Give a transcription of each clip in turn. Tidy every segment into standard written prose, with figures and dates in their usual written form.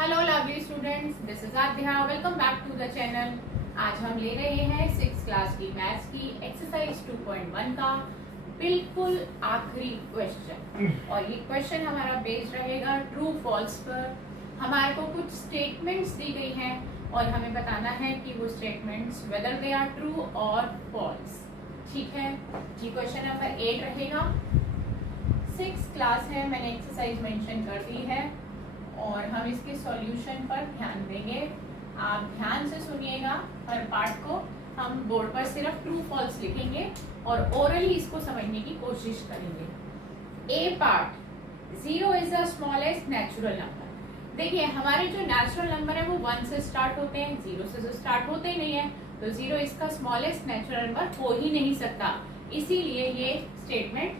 Hello lovely students, this is Aadhya. Welcome back to the channel. आज हम ले रहे हैं 6th क्लास की मैथ्स की एक्सरसाइज 2.1 का बिल्कुल आखिरी क्वेश्चन। और ये क्वेश्चन हमारा बेस्ड रहेगा ट्रू फॉल्स पर। हमारे को कुछ स्टेटमेंट्स दी गई हैं और हमें बताना है कि वो statements whether they are true और फॉल्स। ठीक है जी। क्वेश्चन नंबर 8 रहेगा। 6th क्लास है, मैंने एक्सरसाइज मेंशन कर दी है और हम इसके सॉल्यूशन पर ध्यान देंगे। आप ध्यान से सुनिएगा। हर पार्ट को हम बोर्ड पर सिर्फ ट्रू फॉल्स लिखेंगे और ओरली इसको समझने की कोशिश करेंगे। A part, 0 is the smallest natural number. देखिए हमारे जो नेचुरल नंबर है वो 1 से स्टार्ट होते हैं, 0 से तो स्टार्ट होते ही नहीं है, तो 0 इसका स्मॉलेस्ट नेचुरल नंबर हो ही नहीं सकता, इसीलिए ये स्टेटमेंट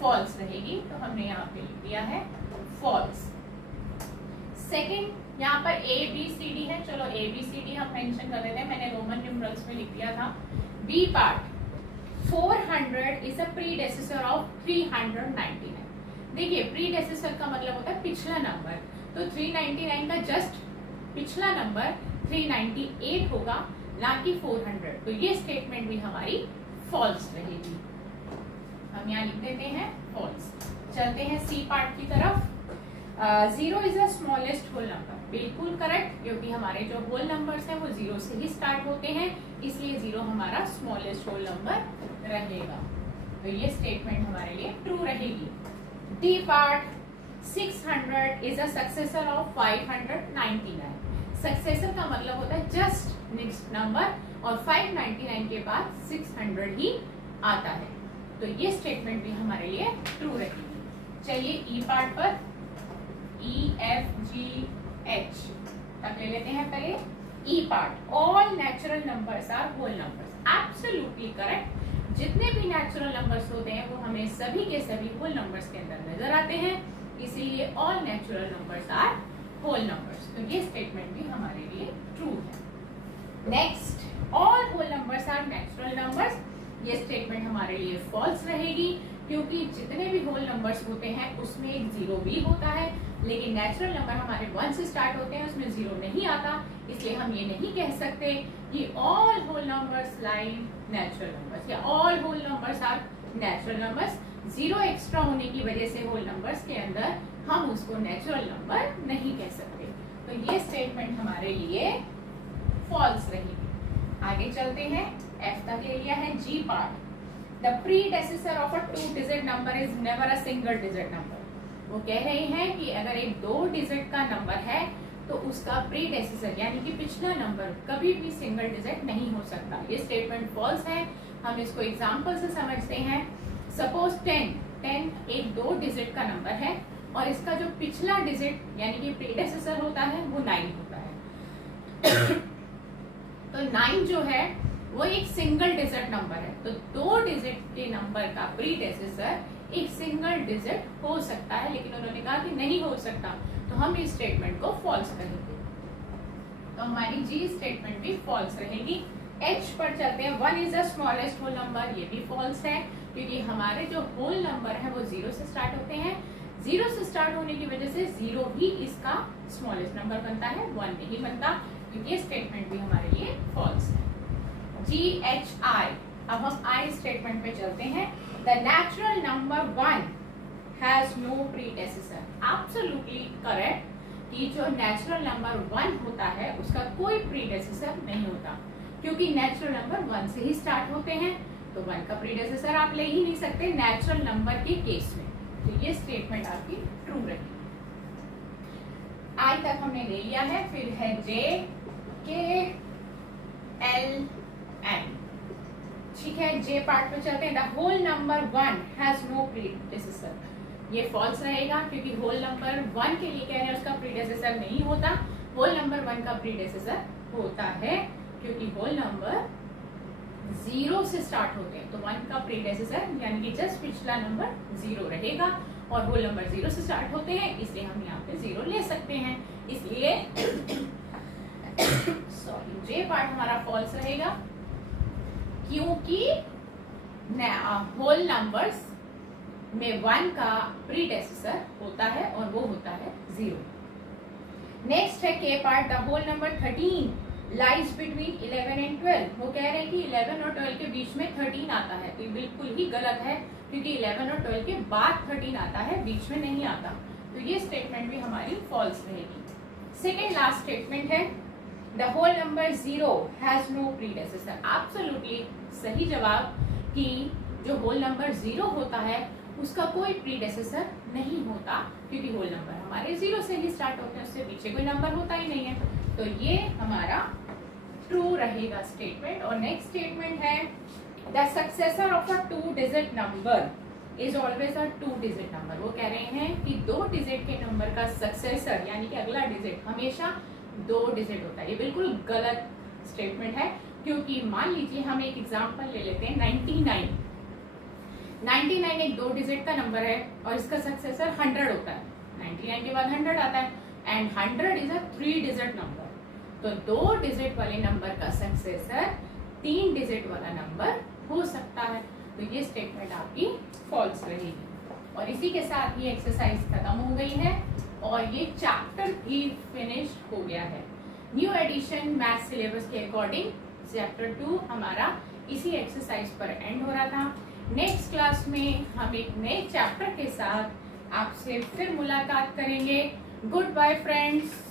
फॉल्स रहेगी। तो हमने यहाँ पे लिख दिया है फॉल्स। सेकेंड, यहाँ पर ए बी सी डी है, चलो ए बी सी डी हम मेंशन कर देते हैं, मैंने रोमन न्यूमरल्स में लिख दिया था। B part, 400 is a predecessor of 399। देखिए प्रीडेसेसर का मतलब होता है पिछला नंबर, तो 399 का जस्ट पिछला नंबर 398 होगा, ना कि 400। तो ये स्टेटमेंट भी हमारी फॉल्स रहेगी। हम यहाँ लिख देते हैं फॉल्स। चलते हैं सी पार्ट की तरफ। 0 is the smallest whole number, बिल्कुल करेक्ट, क्योंकि हमारे जो होल नंबर्स हैं वो 0 से ही स्टार्ट होते हैं, इसलिए 0 हमारा स्मॉलेस्ट होल नंबर रहेगा। तो ये स्टेटमेंट हमारे लिए ट्रू रहेगी। D part, 600 is a successor of 599। Successor का मतलब होता है जस्ट नेक्स्ट नंबर, और 599 के बाद 600 ही आता है, तो ये स्टेटमेंट भी हमारे लिए ट्रू रहेगी। चलिए ई पार्ट पर, E F G H तक ले लेते हैं पहले। E part, all natural numbers are whole numbers. Absolutely correct. जितने भी नेचुरल नंबर्स होते हैं वो हमें सभी के सभी होल नंबर्स के अंदर नजर आते हैं, इसीलिए all natural numbers are whole numbers. तो ये स्टेटमेंट भी हमारे लिए ट्रू है। Next, all whole numbers are natural numbers. ये स्टेटमेंट हमारे लिए फॉल्स रहेगी, क्योंकि जितने भी होल नंबर्स होते हैं उसमें एक 0 भी होता है, लेकिन नेचुरल नंबर हमारे 1 से स्टार्ट होते हैं, उसमें 0 नहीं आता, इसलिए हम ये नहीं कह सकते कि all whole numbers like natural numbers या all whole numbers are natural numbers. 0 extra होने की वजह से होल नंबर्स के अंदर हम उसको नेचुरल नंबर नहीं कह सकते, तो ये स्टेटमेंट हमारे लिए फॉल्स रहेगी। आगे चलते हैं, F तक ले लिया है। G part, the predecessor of a 2 digit number is never a single digit number. वो कह रहे हैं कि अगर एक 2 डिजिट का नंबर है तो उसका प्रीडेसेसर यानी कि पिछला नंबर कभी भी सिंगल डिजिट नहीं हो सकता। ये स्टेटमेंट फॉल्स है। हम इसको एग्जांपल से समझते हैं। सपोज 10 एक 2 डिजिट का नंबर है और इसका जो पिछला डिजिट यानी कि प्रीडेसेसर होता है वो 9 होता है। तो 9 जो है वो एक सिंगल डिजिट नंबर है, तो 2 डिजिट के नंबर का प्रीडेसेसर एक सिंगल डिजिट हो सकता है, लेकिन उन्होंने कहा कि नहीं हो सकता, तो हम इस स्टेटमेंट को फॉल्स करेंगे। तो हमारी जी स्टेटमेंट भी फॉल्स रहेगी। एच पर चलते हैं। 1 is the smallest whole number, ये भी फॉल्स है, क्योंकि हमारे जो होल नंबर है वो 0 से स्टार्ट होते हैं। 0 से स्टार्ट होने की वजह से 0 भी इसका स्मॉलेस्ट नंबर बनता है, 1 नहीं बनता, तो ये स्टेटमेंट भी हमारे लिए फॉल्स है। जी एच आई, अब हम आई स्टेटमेंट पे चलते हैं। The natural number 1 has no predecessor. Absolutely correct कि जो नेचुरल नंबर 1 होता है उसका कोई प्रीडेसेसर नहीं होता, क्योंकि नेचुरल नंबर 1 से ही स्टार्ट होते हैं, तो 1 का प्रीडेसेसर आप ले ही नहीं सकते नेचुरल नंबर के केस में, तो ये स्टेटमेंट आपकी ट्रू रहेगी। आई तक हमने ले लिया है, फिर है जे के एल एन। ठीक है, जे पार्ट पे चलते हैं। The whole number 1 has no predecessor. ये फॉल्स रहेगा, क्योंकि होल नंबर 1 के लिए कह रहे हैं उसका प्रीडेसेसर नहीं होता। होल नंबर 1 का प्रीडेसेसर होता है, क्योंकि होल नंबर 0 से स्टार्ट होते हैं, तो 1 का प्रीडेसेसर यानी कि जस्ट पिछला नंबर 0 रहेगा, और होल नंबर 0 से स्टार्ट होते हैं, इसलिए हम यहाँ पे 0 ले सकते हैं, इसलिए सॉरी जे पार्ट हमारा फॉल्स रहेगा, क्योंकि होल नंबर्स में 1 का प्रीडेसेसर होता है और वो होता है 0। नेक्स्ट है K part, the whole number 13 lies between 11 and 12। वो कह रहे हैं कि 11 और 12 के बीच में 13 आता है, तो बिल्कुल ही गलत है, क्योंकि 11 और 12 के बाद 13 आता है, बीच में नहीं आता। तो ये स्टेटमेंट भी हमारी फॉल्स रहेगी। सेकेंड लास्ट स्टेटमेंट है, the whole number 0 has no predecessor. Absolutely सही जवाब कि जो होल नंबर 0 होता है उसका कोई प्रीडेसेसर नहीं होता, क्योंकि होल नंबर हमारे 0 से ही स्टार्ट होते हैं, उससे पीछे कोई नंबर होता ही नहीं है। तो ये हमारा ट्रू रहेगा स्टेटमेंट। और नेक्स्ट स्टेटमेंट है, the successor of a 2 digit number is always a 2 digit number. वो कह रहे हैं कि 2 डिजिट के नंबर का सक्सेसर यानी कि अगला डिजिट हमेशा 2 डिजिट होता है। ये बिल्कुल गलत स्टेटमेंट है, क्योंकि मान लीजिए हम एक एग्जांपल ले लेते हैं 99 एक 2 डिजिट का नंबर है और इसका सक्सेसर 100 होता है। 99 के बाद 100 आता है and 100 is a 3 digit number. तो 2 डिजिट वाले नंबर का सक्सेसर 3 डिजिट वाला नंबर हो सकता है। तो ये स्टेटमेंट आपकी फॉल्स रहेगी। और इसी के साथ ये एक्सरसाइज खत्म हो गई है और ये चैप्टर भी फिनिश्ड हो गया है। न्यू एडिशन मैथ सिलेबस के अकॉर्डिंग चैप्टर 2 हमारा इसी एक्सरसाइज पर एंड हो रहा था। नेक्स्ट क्लास में हम एक नए चैप्टर के साथ आपसे फिर मुलाकात करेंगे। Goodbye friends.